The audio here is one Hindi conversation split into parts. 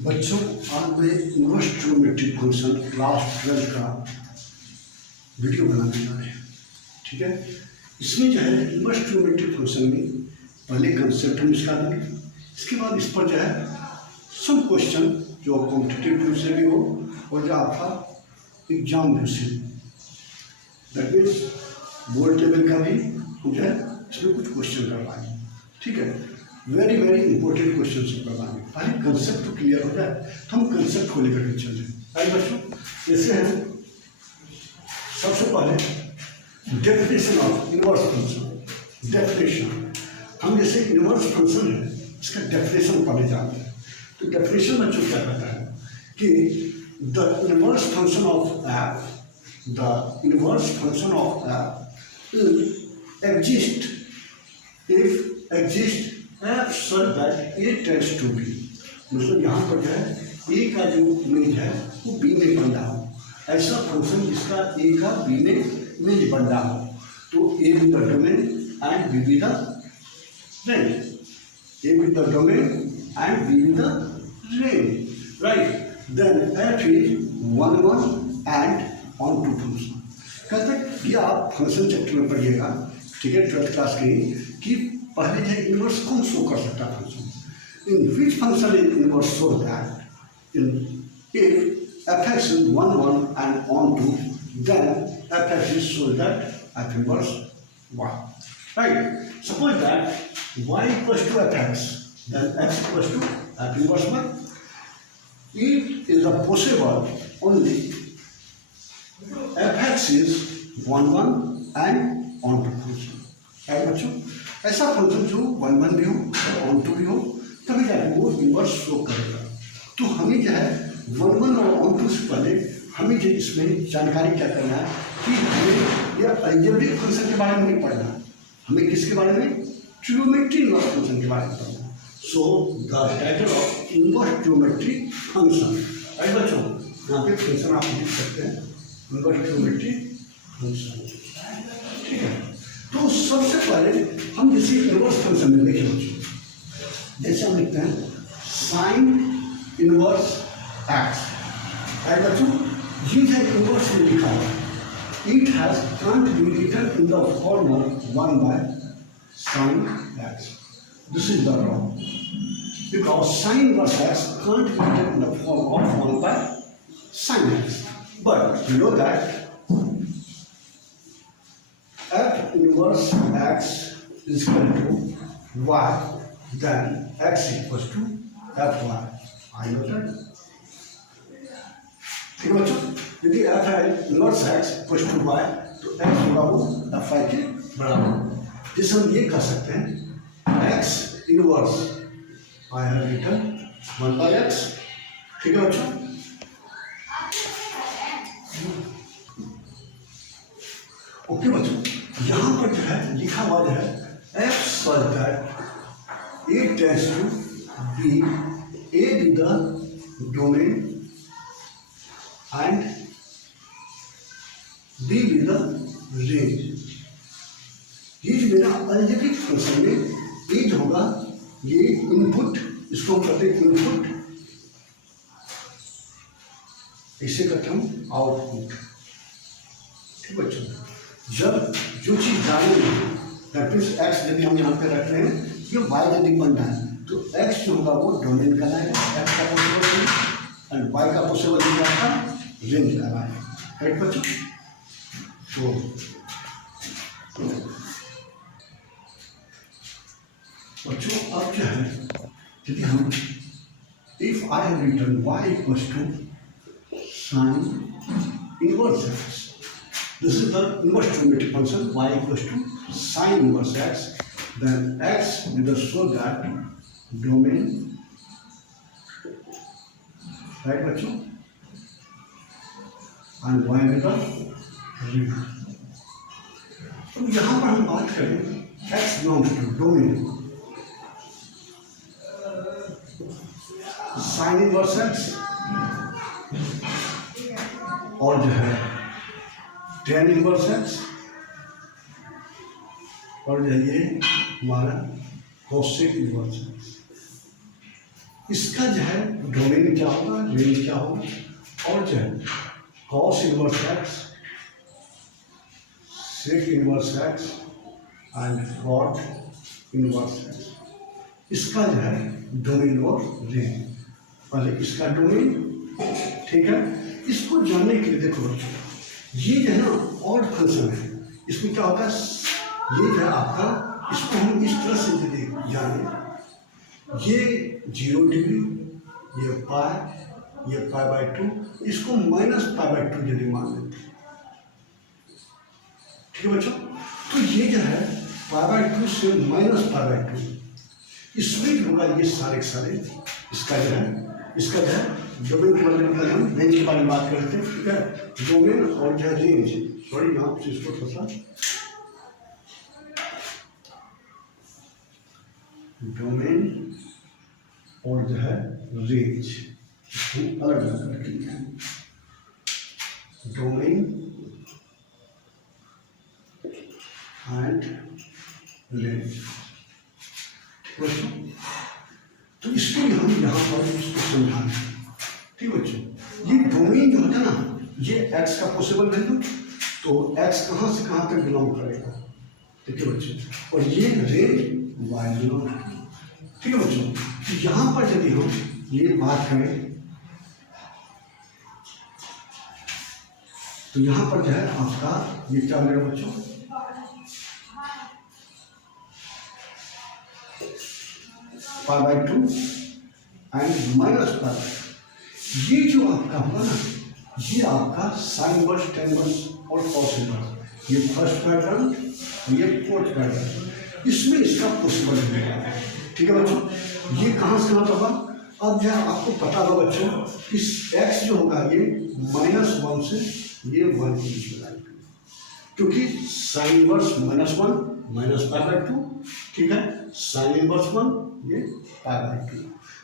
बच्चों, आज मैं इन्वर्स ज्योमेट्रिक फंक्शन क्लास 12 का वीडियो बनाने जा रहे हैं। ठीक है, इसमें जो है इन्वर्स ज्योमेट्रिक फंक्शन में पहले कंसेप्ट हम इसका देंगे, इसके बाद इस पर जो है सम क्वेश्चन जो कॉम्पिटिटिव व्यू से भी हो और जो आपका एग्जाम व्यू से, दैट मीन्स बोर्ड लेवल का भी हम जो है इसमें कुछ क्वेश्चन करवाएंगे। ठीक है, वेरी वेरी इंपॉर्टेंट क्वेश्चन से करवाएंगे। पहले कंसेप्ट तो क्लियर हो जाए तो हम कंसेप्ट को लेकर के चल रहे हैं। राइट बच्चों, जैसे हम सबसे पहले definition of inverse function. Definition हम जैसे इनवर्स फंक्शन है इसका डेफिनेशन पढ़ने जाते हैं। तो डेफिनेशन बच्चों क्या कहता है कि the inverse function of F, the inverse function of F exist if exist F such that A tends to B. मतलब यहाँ पर जो है ए का जो इमेज है वो बी में बन रहा हो, ऐसा फंक्शन जिसका ए का बी में इमेज बन रहा हो, तो A with the domain and B with the range. A with the domain and B with the range. Right, then F is 1 1 and onto function. कहते हैं कि आप फंक्शन चैप्टर में पढ़िएगा, ठीक है, 12th क्लास के, कि पहले जो इनवर्स कौन शो कर सकता है function, in which function is inverse show that in if F X is 1 1 and onto, then F X is show that F inverse 1. Right, suppose that y equals to F X, then x equals to F inverse 1. It is a possible only F X is 1 1 and onto function. Right बच्चों, ऐसा फंक्शन जो 1 1 भी हो और ऑन टू भी हो, तभी जाके वो इनवर्स शो करेगा। तो हमें जो है 1 1 और ऑन टू से पहले हमें जो इसमें जानकारी क्या करना है कि हमें यह अलजेब्रिक फंक्शन के बारे में नहीं पढ़ना है, हमें किसके बारे में, ज्योमेट्री इनवर्स फंक्शन के बारे में पढ़ना है। So the title of inverse geometric function. Right बच्चों, यहाँ पे फंक्शन आप लिख सकते हैं, इनवर्स ज्योमेट्रिक फंक्शन। ठीक है, तो सबसे पहले हम जैसे इनवर्स फंक्शन में लिखे बच्चों, जैसे हम लिखते हैं साइन इनवर्स एक्स। राइट बच्चों, ये है इनवर्स में लिखा है, it has can't be written in the form of 1 by sine X. This is the wrong, because sine inverse X can't be written in the form of 1 by sine X, but you know that f inverse x is equal to y, then x equals to fy. I know that. ठीक है बच्चों, यदि f है inverse x equal to y, तो x होगा वो fy के बराबर। जिसे हम ये कह सकते हैं x inverse I have written 1 by x। ठीक है बच्चों, ओके बच्चों, यहाँ पर जो है लिखा हुआ जो है F such that A tends to B, A with the domain and B with the range. ये जो मेरा अलजेब्रिक फंक्शन में ए जो होगा ये इनपुट, इसको हम कहते हैं इनपुट, इसे कहते हम आउटपुट। ठीक बच्चों, जब जो चीज़ जानेंगे, दैट मीन्स एक्स यदि हम यहाँ पे रख रहे हैं, ये वाई यदि बन रहा है, तो एक्स जो होगा वो डोमेन का है, एक्स का पॉसिबल रेंज, एंड वाई का पॉसिबल रेंज आपका रेंज का है। राइट बच्चों, तो बच्चों अब जो है यदि हम if I have written Y equals to sine inverse X, this is the inverse geometric function y equals to sine inverse x, then x will show that domain, right बच्चों, and y will the real। तो यहाँ पर हम बात करें x belongs to domain sine inverse x और जो है tan इनवर्स एक्स, और ये हमारा कोसेक इनवर्स एक्स। इसका जो है डोमेन क्या होगा, रेंज क्या होगा, और जो है cos inverse x, sec inverse X and cot inverse X, इसका जो है डोमेन और रेंज। पहले इसका डोमेन, ठीक है। इसको जानने के लिए देखो बच्चों, ये जो है ना ऑड फंक्शन है, इसमें क्या होता है, ये जो है आपका, इसको हम इस तरह से यदि जाने, ये 0 डिग्री, ये पाई बाई 2, इसको माइनस पाई बाई 2 यदि मान लेते हैं, ठीक है बच्चों। तो ये जो है पाई बाई 2 से माइनस पाई बाई 2, इसमें जो होगा ये सारे इसका जो है डोमेन के बारे में हम रेंज के बारे में बात करते हैं, ठीक है। डोमेन और जो है रेंज, सॉरी यहाँ से इसको थोड़ा सा डोमेन और जो है रेंज अलग अलग रखेंगे, डोमेन एंड रेंज, तो इसके लिए हम यहाँ पर इसको समझाना है, ठीक बच्चों। ये डोमेन जो होता है ना, ये x का पॉसिबल वैल्यू, तो x कहाँ से कहाँ तक बिलोंग करेगा, ठीक है बच्चों, और ये रेंज y बिलोंग, ठीक है बच्चों। तो यहाँ पर यदि हम ये बात करें, तो यहाँ पर जो है आपका ये क्या मिलेगा बच्चों, pi by 2 and minus pi by 2, ये जो आपका होगा ना, ये आपका साइन इनवर्स, टेन इनवर्स और कॉस इनवर्स, ये फर्स्ट पैटर्न और ये फोर्थ पैटर्न, इसमें इसका पॉसिबल मिलेगा, ठीक है बच्चों। ये कहाँ से आता होगा, अब जो आपको पता होगा बच्चों, इस x जो होगा ये -1 से ये 1 के बीच में आएगा, क्योंकि sine inverse -1 minus pi by 2, ठीक है, साइन इनवर्स 1 ये पाई बाई 2,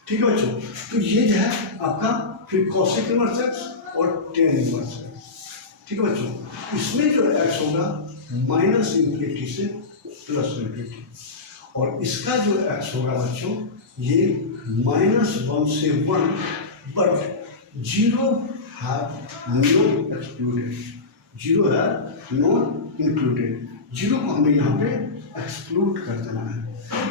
ठीक है बच्चों। तो ये जो है आपका फिर कॉसेक इनवर्स एक्स और टेन इनवर्स एक्स, ठीक है बच्चों। इसमें जो एक्स होगा -∞ से +∞, और इसका जो एक्स होगा बच्चों ये -1 से 1, बट 0 है नॉट एक्सक्लूडेड, 0 है नॉट इंक्लूडेड, 0 को हमें यहाँ पे एक्सक्लूड कर देना है।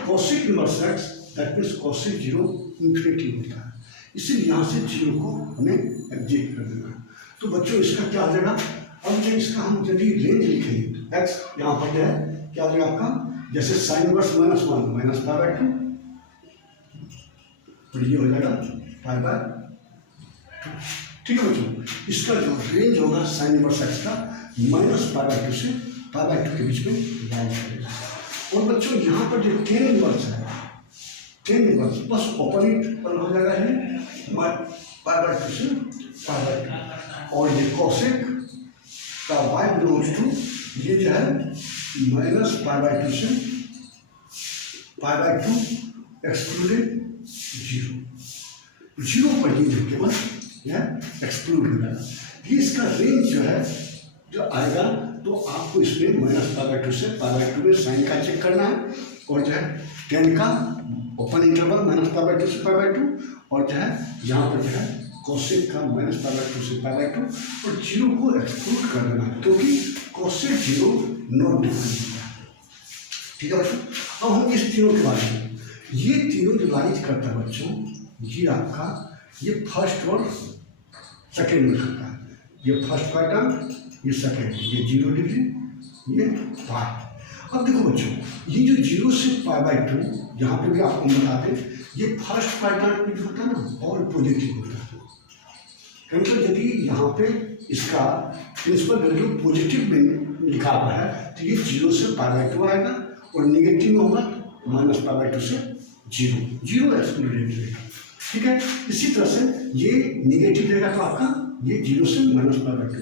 Cosec inverse x that means cosec 0 infinity होता है, इसलिए यहाँ से 0 को हमें एग्जिट कर देना है। तो बच्चों इसका क्या आ जाएगा, अब जो इसका हम यदि रेंज लिखेंगे, एक्स यहाँ पर जो है क्या हो जाएगा आपका, जैसे sine inverse -1 minus pi by 2, और ये हो जाएगा पाई बाई 2, ठीक है बच्चों। इसका जो रेंज होगा साइन इनवर्स एक्स का -पाई बाई 2 से पाई बाई 2 के बीच में लाइन करेगा। और बच्चों यहाँ पर जो टेन इनवर्स है, टेन इनवर्स बस ऑपोजिट हो जाएगा, ये पाई बाई 2 से पाई बाई 2, और ये कॉसेक का y बिलोंग्स टू ये जो है -पाई बाई 2 से पाई बाई 2 एक्सक्लूडेड 0 पर ये जो केवल यह एक्सक्लूड हो जाएगा। ये इसका रेंज जो है जो आएगा, तो आपको इसमें -पाई बाई 2 से पाई बाई 2 में साइन का चेक करना है, और जो है 10 का ओपन इंटरवल -पाई बाई 2 से पाई बाई 2, और जो है यहाँ पर जो है कॉसेक का -पाई बाई 2 से पाई बाई 2, और 0 को एक्सक्लूड कर देना है, क्योंकि कॉसेक 0 नॉट डिफरेंट होता है, ठीक है बच्चों। अब हम इस तीनों के बारे में, ये तीनों जो लाइज करता है बच्चों, ये आपका ये फर्स्ट और सेकेंड में करता है, ये फर्स्ट पैटर्न, ये सेकेंड, ये 0 डिग्री, ये पाई। अब देखो बच्चों, ये जो 0 से पाई बाई 2, यहाँ पे भी आपको बता दें, ये फर्स्ट पैटर्न में जो होता है ना ऑल पॉजिटिव होता है, क्योंकि यदि यहाँ पे इसका प्रिंसिपल वैल्यू पॉजिटिव में लिखा हुआ है, तो ये 0 से पाई बाई 2 आएगा, और निगेटिव में होगा -पाई बाई 2 से 0 एक्सक्लूडेड रहेगा, ठीक है। इसी तरह से ये निगेटिव रहेगा, तो आपका ये 0 से -पाई बाई 2,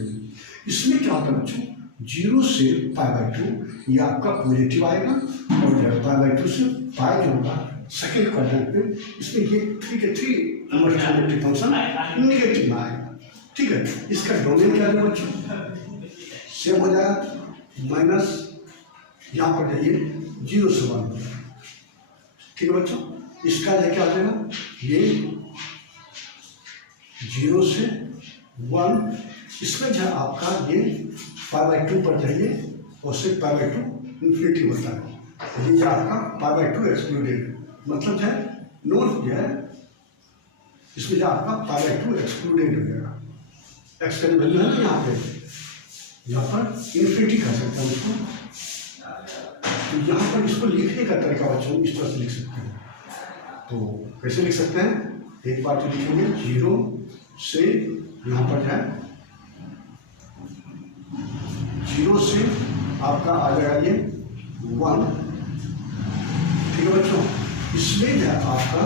इसमें क्या होता है बच्चों, 0 से पाई बाई 2 ये आपका पॉजिटिव आएगा, और पाई बाई 2 से पाई जो होगा सेकेंड क्वाड्रेंट पे, इसमें ये 3 के 3 नंबर ज्योमेट्रिक फंक्शन निगेटिव में आएगा, ठीक है। इसका डोमेन क्या है बच्चों, सेम हो जाएगा, माइनस यहाँ पर जाइए 0 से 1 हो जाएगा, ठीक है बच्चों। इसका क्या हो जाएगा ये 0 से 1, इसमें जो है आपका ये π/2 पर जाइए और सिर्फ π/2 इन्फिनिटी होता है। ये जो आपका π/2 एक्सक्लूडेड, मतलब जो है नोट जो है इसमें जो आपका π/2 एक्सक्लूडेड हो जाएगा। एक्स का वैल्यू है ना यहाँ पर इन्फिनिटी कर सकते हैं उसको। तो यहाँ पर इसको लिखने का तरीका बच्चों इस तरह से लिख सकते हैं। तो कैसे लिख सकते हैं, एक बार तो लिखेंगे 0 से यहाँ पर है 0 से आपका आ जाएगा ये 1, ठीक है बच्चों। इसमें जो है आपका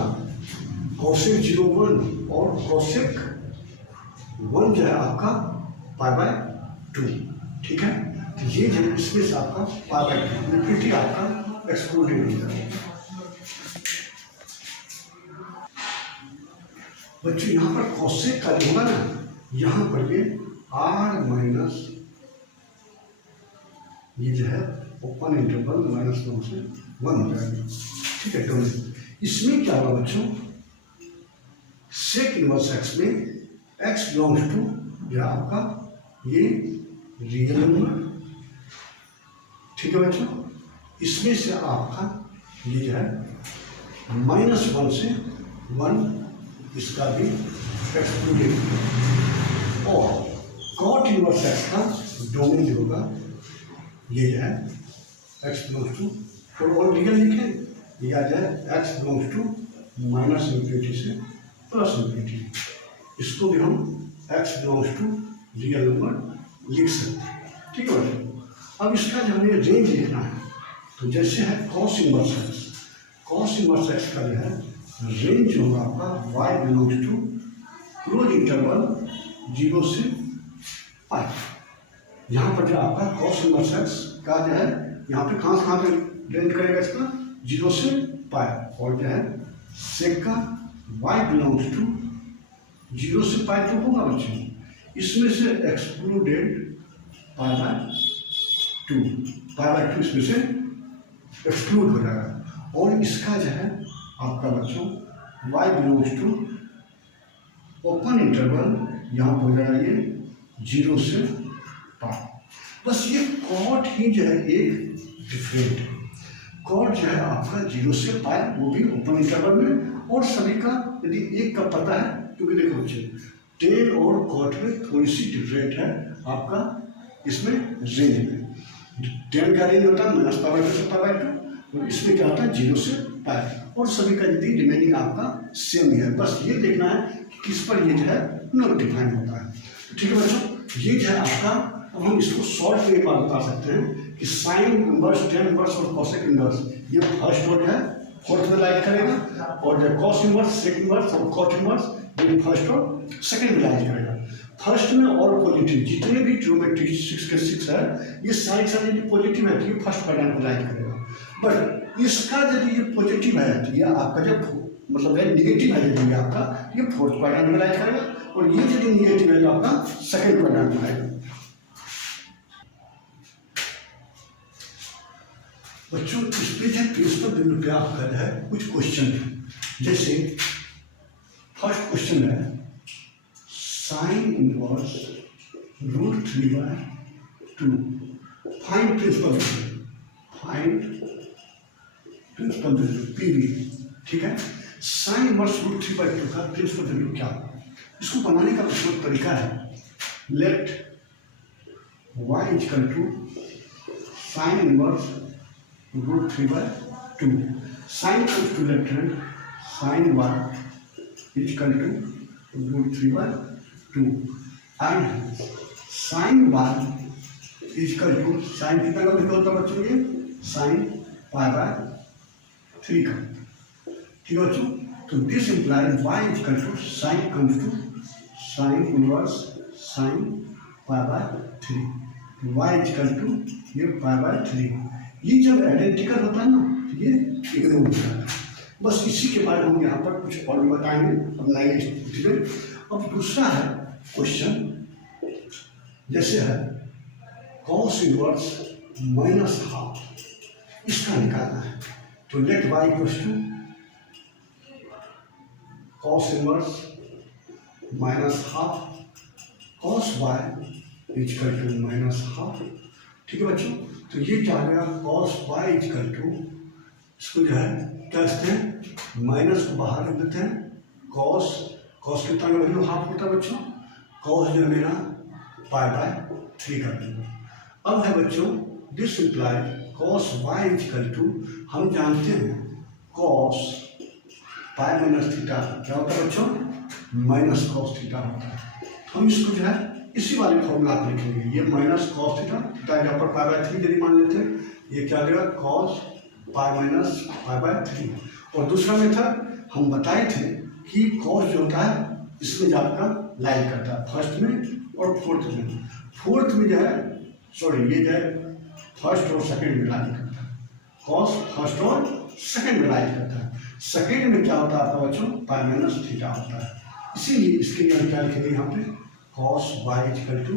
कौशिक 0, 1 और कौशिक 1 जो है आपका π/2, ठीक है। तो ये जो इसमें से आपका π/2 इन्फिनिटी आपका एक्सक्लूडेड हो जाएगा। बच्चों यहाँ पर कौशिक का जो होगा ना, यहाँ पर ये r माइनस ये जो है ओपन इंटरवल -1 से 1 हो जाएगा, ठीक है। तो इसमें क्या होगा बच्चों, सेक इनवर्स एक्स में x बिलोंग्स टू जो आपका ये रियल नंबर, ठीक है बच्चों। इसमें से आपका ये जो है -1 से 1 इसका भी एक्सक्लूडेड, और कॉट इनवर्स एक्स का डोमेन जो होगा ये जो है x बिलोंग्स टू, और रियल लिखें या जो है x बिलोंग्स टू -इन्फिनिटी से +इन्फिनिटी, इसको भी हम x belongs to real number लिख सकते हैं, ठीक है बच्चों। अब इसका जो हमें रेंज लिखना है, तो जैसे है cos inverse x, cos inverse X का जो है रेंज होगा आपका y belongs to close interval 0 से π। यहाँ पर जो आपका कॉस इनवर्स एक्स का जो है यहाँ पे कहाँ पे रेंज करेगा इसका 0 से π, और जो है सेक का y बिलोंग्स टू 0 से π तो होगा बच्चों, इसमें से एक्सक्लूडेड π/2 इसमें से एक्सक्लूड हो जाएगा, और इसका जो है आपका बच्चों y belongs to open interval यहाँ हो जाएगा ये 0 से π। बस ये कॉट ही जो है एक डिफरेंट है, कॉट जो है आपका 0 से π वो भी ओपन इंटरवल में, और सभी का यदि एक का पता है, क्योंकि देखो बच्चे टेन और कॉट में थोड़ी सी डिफरेंट है आपका इसमें रेंज में। टेन का रेंज होता है -π/2 से π/2, और इसमें क्या होता है 0 से π, और सभी का यदि रिमेनिंग आपका सेम ही है। बस ये देखना है कि किस पर ये जो है नॉट डिफाइन होता है, ठीक है बच्चों। ये जो है आपका, अब हम इसको शॉर्ट में एक बात बता सकते हैं कि साइन इनवर्स, टेन इनवर्स और कॉसेक इनवर्स ये फर्स्ट और जो है फोर्थ में लाइक करेगा, और जो कॉस इनवर्स, सेक इनवर्स और कॉट इनवर्स ये फर्स्ट और सेकंड में लाइक करेगा। फर्स्ट में और पॉजिटिव जितने भी ज्योमेट्री 6 के 6 है, ये साइड साइड यदि पॉजिटिव है तो ये फर्स्ट क्वाड्रेंट को लाइक करेगा। बट इसका यदि ये पॉजिटिव है तो ये आपका जब मतलब है निगेटिव है, यदि आपका ये फोर्थ क्वाड्रेंट में लाइक करेगा, और ये यदि निगेटिव है तो आपका सेकंड क्वाड्रेंट में आएगा। बच्चों इसमें जो प्रिंसिपल बिंदु पे आपका है कुछ क्वेश्चन है, जैसे फर्स्ट क्वेश्चन है साइन इनवर्स √3/2, फाइंड प्रिंसिपल बिंदु, फाइंड प्रिंसिपल बिंदु पीवी, ठीक है। साइन इनवर्स √3/2 का प्रिंसिपल बिंदु क्या, इसको बनाने का कुछ तरीका है। Let y equal to sine inverse √3/2, sine comes to left hand, sin y is equal to √3/2, and sin y is equal to sin कितना का वैल्यू होता है बच्चों, ये sin π/3 का, ठीक है बच्चों। तो this implies y is equal to sin comes to sin inverse sin π/3, y is equal to ये π/3। ये जब आइडेंटिकल होता है ना तो ये इग्नोर होता है। बस इसी के बारे में हम यहाँ पर कुछ और भी बताएंगे अपना स्थिति में। अब दूसरा है क्वेश्चन, जैसे है कॉस इनवर्स -12, इसका निकालना है। तो let y equals to cos inverse minus half cos y equal to minus half. ठीक है बच्चों, तो ये क्या हो गया, कॉस वाई इजकल टू, इसको जो है क्या लिखते हैं, माइनस को बाहर लिख देते हैं, कॉस कॉस कितना का वैल्यू हाफ होता है बच्चों, कॉस जो है मेरा पाई बाय 3 का वैल्यू। अब है बच्चों this imply cos y equal to, हम जानते हैं कॉस पाई माइनस थीटा क्या होता है बच्चों, माइनस कॉस थीटा होता है। हम इसको जो है इसी वाले फॉर्मूला पे लिखेंगे, ये माइनस कॉस थीटा, थीटा यहाँ पर पाई बाय 3 यदि मान लेते हैं, ये क्या देगा cos pi minus pi by 3। और दूसरा मेथड हम बताए थे कि कॉस जो होता है इसमें आपका लाइन करता है फर्स्ट में और फोर्थ में, फोर्थ में जो है सॉरी ये जो है फर्स्ट और सेकंड में लाइन करता है, कॉस फर्स्ट और सेकंड में लाइन करता है, सेकंड में क्या होता है आपका बच्चों पाई माइनस थीटा होता है। इसीलिए इसके लिए हम क्या लिखेंगे यहाँ पे कॉस वाई इजकल टू,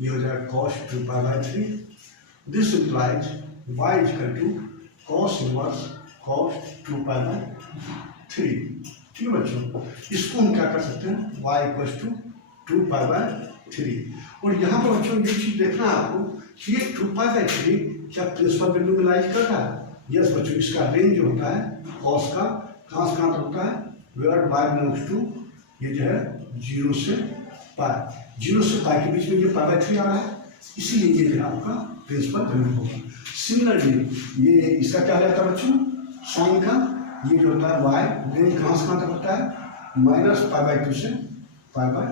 ये हो जाएगा cos 2 pi by 3, this implies y equal to cos inverse cos 2 pi by 3। ठीक है बच्चों, इसको हम क्या कर सकते हैं y equals to 2 pi by 3। और यहाँ पर बच्चों ये चीज़ देखना है आपको कि ये 2 पाई बाय 3 क्या प्रिंसिपल वैल्यू में लाइज कर रहा है, यस बच्चों, इसका रेंज जो होता है कॉस का कहाँ से कहाँ तक होता है, वेयर वाई बिलोंग्स टू, ये जो है 0 से पाई, 0 से पाई के बीच में ये पाई बाय 3 आ रहा है, इसीलिए ये जो है आपका प्रिंसिपल वैल्यू होगा। सिमिलरली ये इसका क्या रहता है बच्चों साइन का, ये जो होता है वाई रेंज कहाँ से कहाँ तक होता है, माइनस पाई बाय 2 से pi by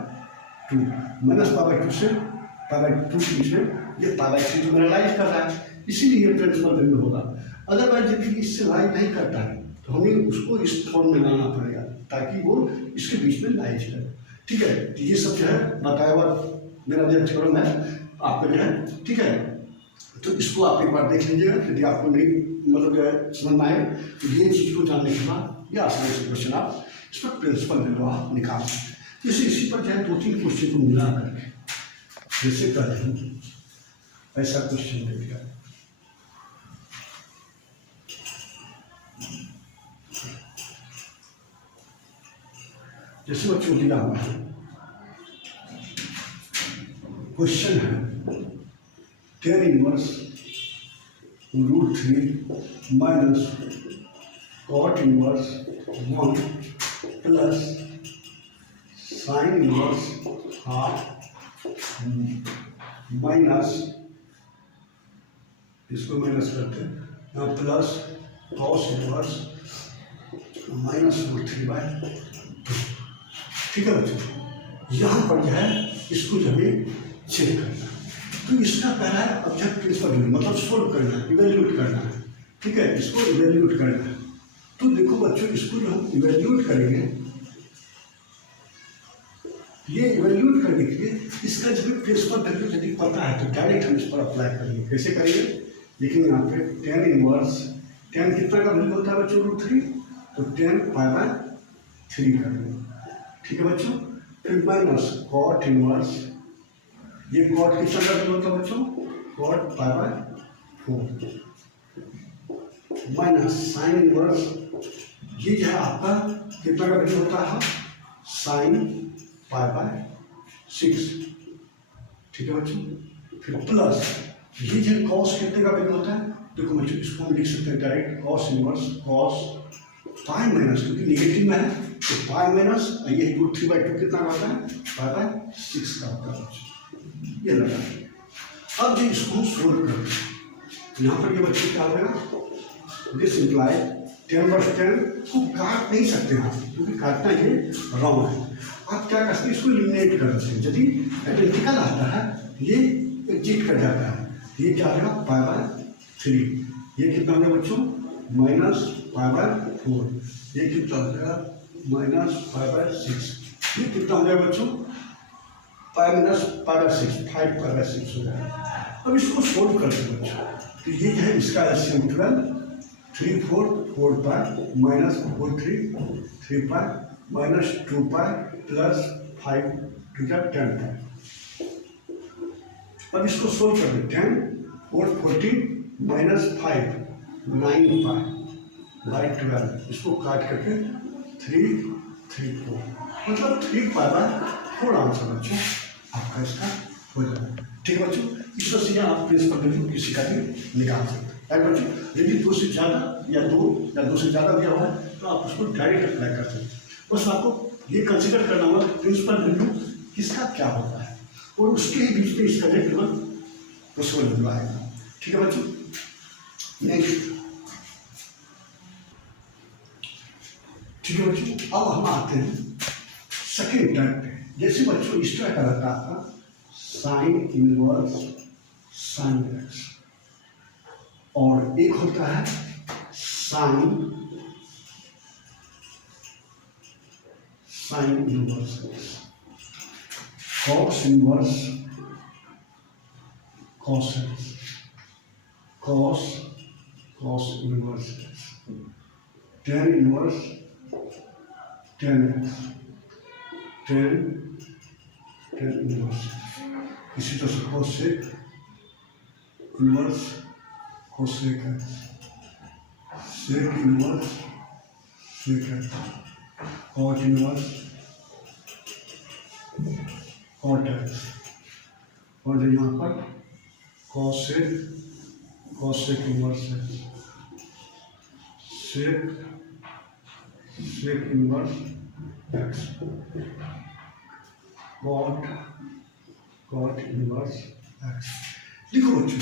2, minus pi by 2 से पाई बाय 2 के बीच में ये पाई बाय 3 जो लाइज कर रहा है, इसीलिए ये प्रिंसिपल वैल्यू होगा। अदरवाइज यदि इससे लाइज नहीं करता है तो हमें उसको इस फॉर्म में लाना पड़ेगा ताकि वो इसके बीच में लाइज करे। ठीक है, तो ये सब जो है बताया हुआ मेरा जो थ्योरम है आपको जो है, ठीक है, तो इसको आप एक बार देख लीजिएगा, यदि आपको नहीं मतलब जो है समझ में आए तो ये चीज़ को जानने के बाद ये आसानी से क्वेश्चन आप इस पर प्रिंसिपल वैल्यू आप निकाल सकते हैं। जैसे इसी पर जो है 2-3 क्वेश्चन को मिला करके जैसे कर ऐसा क्वेश्चन दे दिया, जैसे बच्चों दिया हुआ है क्वेश्चन है tan inverse √3 minus cot inverse 1 plus sine inverse half minus, इसको माइनस करते हैं यहाँ plus cos inverse minus √3 by 2। ठीक है बच्चों, यहाँ पर जो है इसको जो हमें चेक करना है, तो इसका पहला ऑब्जेक्ट प्रिंसिपल वैल्यू मतलब सोल्व करना है, इवेल्यूट करना है। ठीक है, इसको इवेल्यूट करना है, तो देखो बच्चों इसको जो हम इवेल्यूट करेंगे, ये इवेल्यूट करने के लिए इसका जो भी प्रिंसिपल वैल्यू यदि पता है तो डायरेक्ट हम इस पर अप्लाई करेंगे। कैसे करेंगे, लेकिन यहाँ पे tan इनवर्स, tan कितना का वैल्यू होता है बच्चों √3, तो tan पाई बाय 3 करेंगे। ठीक है बच्चों, फिर माइनस कॉट इनवर्स, ये कॉट कितना का वैल्यू होता है बच्चों, cot pi by 4 minus sine inverse, ये जो है आपका कितना का वैल्यू होता है, साइन पाई बाय 6। ठीक है बच्चों, फिर प्लस ये जो कॉस कितने का वैल्यू होता है, देखो बच्चों इसको हम लिख सकते हैं direct cos inverse cos pi minus, क्योंकि नेगेटिव में है तो पाई माइनस ये √3 बाय 2 कितना होता है, पाई बाय 6 का होता है, ये लगा। अब जो इसको हम सोल्व करते हैं, यहाँ पर ये बच्चे क्या हो गया, this imply tan inverse tan को काट नहीं सकते हैं क्योंकि काटना ये रॉन्ग है। आप क्या करते हैं, इसको एलिमिनेट कर सकते हैं, यदि आइडेंटिकल आता है ये एग्जिट कर जाता है, ये क्या आएगा पाई बाय 3, ये कितना हो गया बच्चों माइनस पाई बाय 4, ये कितना हो जाएगा माइनस पाई बाय 6, ये कितना हो जाएगा बच्चों pi minus pi by 6, 5 pi by 6 हो जाएगा। अब इसको सोल्व करते हैं बच्चों, तो ये जो है इसका LCM 12, 3 4 4 pi minus 4 3 pi minus 2 pi plus 5 2 10 पाई। अब इसको सोल्व कर दें, 10 4 14 माइनस 5 9 पाई बाई 12, इसको काट करके 3 3/4, मतलब 3/4 आंसर बच्चों आपका इसका हो जाएगा। ठीक है बच्चों, इस तरह से आप प्रिंसिपल वैल्यू किसी का भी निकाल सकते हैं। राइट बच्चों, यदि 2 से ज़्यादा या 2 से ज़्यादा दिया हुआ है तो आप उसको डायरेक्ट अप्लाई कर सकते हैं। बस आपको ये कंसिडर करना होगा प्रिंसिपल वैल्यू किसका क्या होता है और उसके ही बीच में इसका केवल पॉसिबल वैल्यू आएगा। ठीक है बच्चों, नेक्स्ट। ठीक है बच्चों, अब हम आते हैं सेकेंड टाइप पे। जैसे बच्चों इस तरह का रहता है आपका साइन इनवर्स साइन एक्स, और एक होता है sine inverse x, cos inverse cos x, cos inverse x, tan inverse tan x, tan inverse. इसी तरह से cosec inverse cosec x, sec inverse sec x, cot inverse cot x, और यहाँ पर cosec inverse x, sec inverse x, cot inverse x. देखो बच्चों,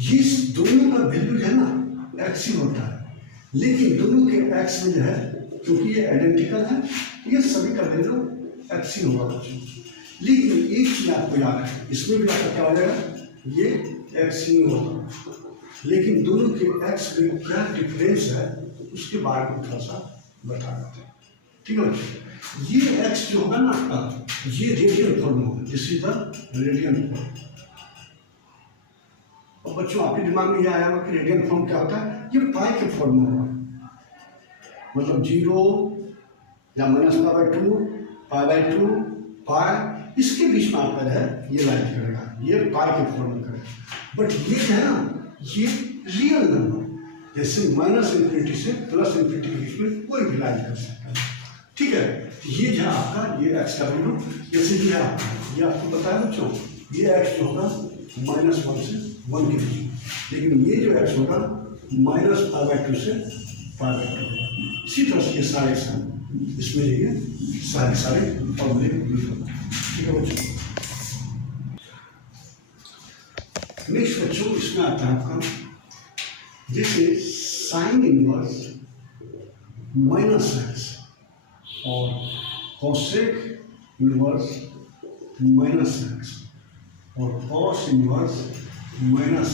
ये दोनों का वैल्यू जो है ना एक्स ही होता है, लेकिन दोनों के एक्स में जो है क्योंकि ये आइडेंटिकल है, ये सभी का वैल्यू एक्स ही होगा बच्चों। लेकिन एक चीज आपको याद है, इसमें भी आपका क्या हो जाएगा, ये एक्स ही होगा, लेकिन दोनों के एक्स में क्या डिफरेंस है उसके बारे में थोड़ा सा बता देते हैं। ठीक है बच्चों, ये एक्स जो होगा ना आपका, ये रेडियन फॉर्म होगा, this is the radian form. और बच्चों आपके दिमाग में ये आया होगा कि रेडियन फॉर्म क्या होता है, ये पाई के फॉर्म में होगा, मतलब 0 या -π/2 π/2 पाई, इसके बीच में आपका है ये लाइन करेगा, ये पाई के फॉर्म में करेगा। बट ये जो है ना, ये रियल नंबर, जैसे -∞ से +∞ के बीच में कोई भी लाइन कर सकता है। ठीक है, ये जो है आपका ये एक्स का वैल्यू, जैसे ये आपका, ये आपको पता है बच्चों, ये एक्स जो होगा -1 से 1 के बीच में, लेकिन ये जो एक्स होगा -π/2 से π/2 होगा। इसी तरह से ये सारे इसमें ये सारे फॉर्मूले यूज होते हैं। ठीक है बच्चों, नेक्स्ट बच्चों इसमें आता है आपका जैसे साइन इनवर्स -x और कोसेक इनवर्स -x और cos inverse -x,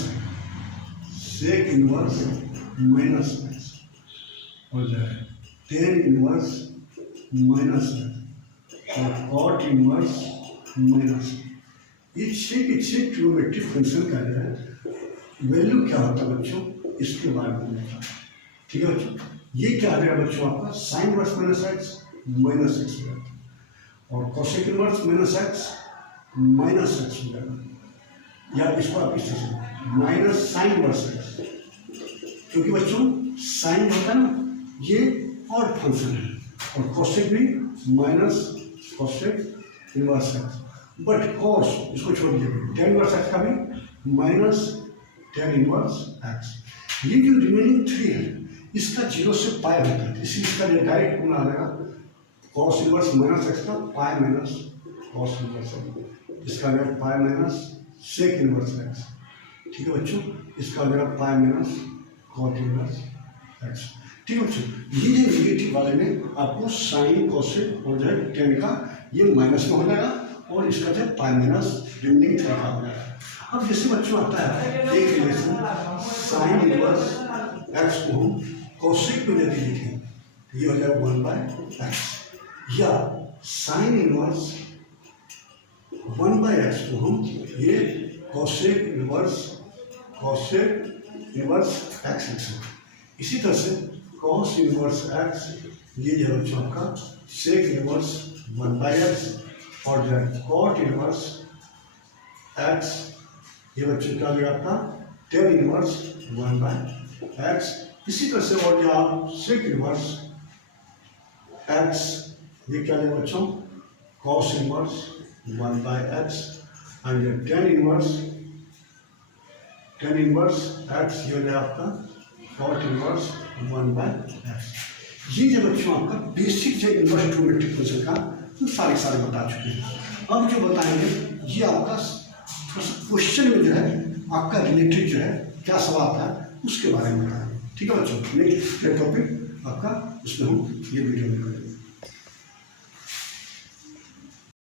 sec inverse -x और जो है टेन इनवर्स -x और कॉट इनवर्स -x। ये छः के छः ट्रिग्नोमेट्रिक फंक्शन का जो है वैल्यू क्या होता है बच्चों, इसके बारे में बताना है। ठीक है बच्चों, ये क्या आ गया बच्चों आपका साइन इनवर्स -x हो जाता है, और कोसेक इनवर्स -x हो जाएगा, या इसको आप इस तरह से माइनस साइन इनवर्स x, क्योंकि बच्चों साइन होता है ना ये और फंक्शन है, और कोसेक भी minus cosec inverse x, but cos इसको छोड़ दीजिए, टेन इनवर्स x का भी माइनस टेन इनवर्स x। ये जो रिमेनिंग 3 है इसका 0 से पाई होता है, इसीलिए इसका डायरेक्ट गुना आ जाएगा कॉस इनवर्स -x का pi minus cos inverse x, इसका आ गया pi minus sec inverse x। ठीक है बच्चों, इसका आ गया pi minus cot inverse x। ठीक है बच्चों, ये नेगेटिव वाले में आपको साइन कोसेक और जो है टेन का ये माइनस में हो जाएगा, और इसका जो है पाई माइनस रिमेनिंग 3 का हो जाएगा। अब जैसे बच्चों आता है एक रिलेशन साइन इनवर्स x को हम कोसेक में यदि लिखें तो ये हो जाएगा 1/x, या साइन इनवर्स 1/x को हम ये कोसेक इनवर्स x लिख सकते। इसी तरह से कॉस इनवर्स x, ये जो है बच्चों आपका सेक इनवर्स 1/x, और जो है कॉट इनवर्स x, ये बच्चों क्या गया आपका टेन इनवर्स 1/x। इसी तरह से और यहाँ सेक इनवर्स x ये क्या है बच्चों, cos inverse 1/x and tan inverse x ये है आपका cot इनवर्स 1/x। ये जो बच्चों आपका बेसिक जो इनवर्स ट्रिग्नोमेट्रिक फंक्शन का तो सारे बता चुके हैं। अब जो बताएंगे ये आपका थोड़ा सा क्वेश्चन में जो है आपका रिलेटेड जो है क्या सवाल था उसके बारे में बताएंगे। ठीक है बच्चों, नेक्स्ट टॉपिक आपका उसमें हम ये वीडियो में करेंगे।